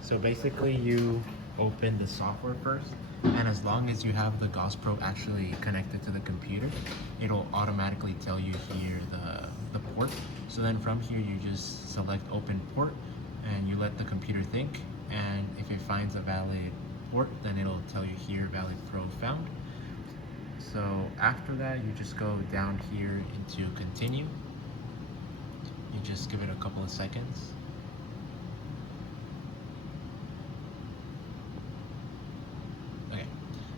So basically you open the software first, and as long as you have the Gauss Pro actually connected to the computer, it'll automatically tell you here the port. So then from here you just select open port and you let the computer think, and if it finds a valid port, then it'll tell you here valid pro found. So after that you just go down here into continue. You just give it a couple of seconds. Okay,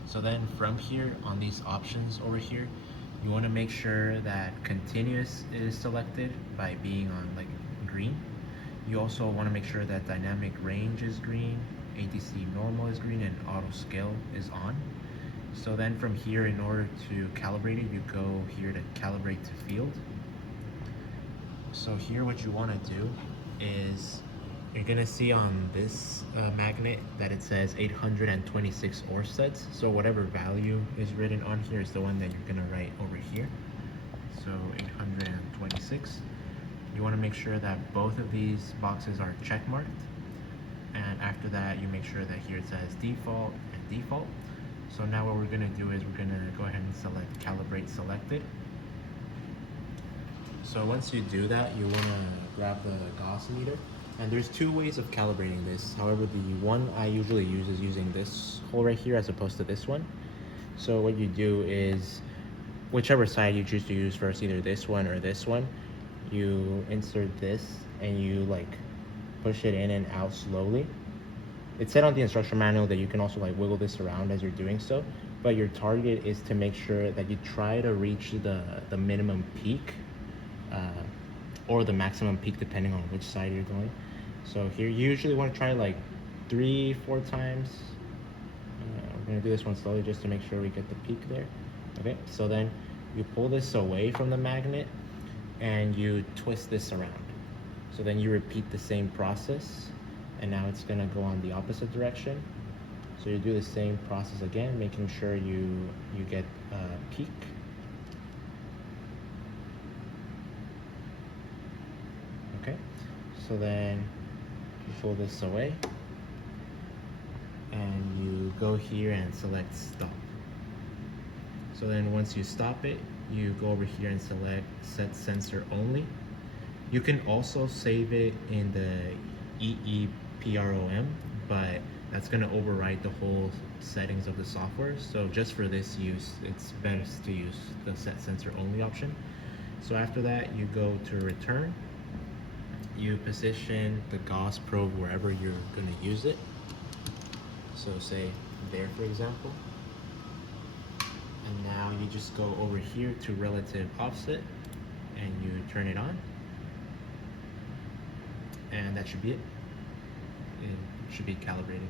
so then from here on these options over here, you want to make sure that continuous is selected by being on like green. You also want to make sure that dynamic range is green, ADC normal is green, and auto scale is on. So then from here, in order to calibrate it, you go here to calibrate to field. So here what you want to do is you're gonna see on this magnet that it says 826 Orsteds. So whatever value is written on here is the one that you're gonna write over here. So 826. You want to make sure that both of these boxes are check marked, and after that you make sure that here it says default and default. So now what we're gonna do is we're gonna go ahead and select calibrate selected. So once you do that, you want to grab the Gauss meter, and there's two ways of calibrating this. However, the one I usually use is using this hole right here as opposed to this one. So what you do is whichever side you choose to use first, either this one or this one, you insert this and you like push it in and out slowly. It said on the instruction manual that you can also like wiggle this around as you're doing so, but your target is to make sure that you try to reach the minimum peak or the maximum peak depending on which side you're going. So here you usually want to try like 3-4 times. We're going to do this one slowly just to make sure we get the peak there. Okay, so then you pull this away from the magnet and you twist this around. So then you repeat the same process, and now it's going to go on the opposite direction. So you do the same process again, making sure you get a peak. Okay, so then you pull this away and you go here and select stop. So then once you stop it, you go over here and select set sensor only. You can also save it in the EEPROM, but that's going to override the whole settings of the software. So just for this use, it's best to use the set sensor only option. So after that, you go to return. You position the Gauss probe wherever you're going to use it. So say there, for example. And now you just go over here to relative offset and you turn it on. And that should be it. It should be calibrating.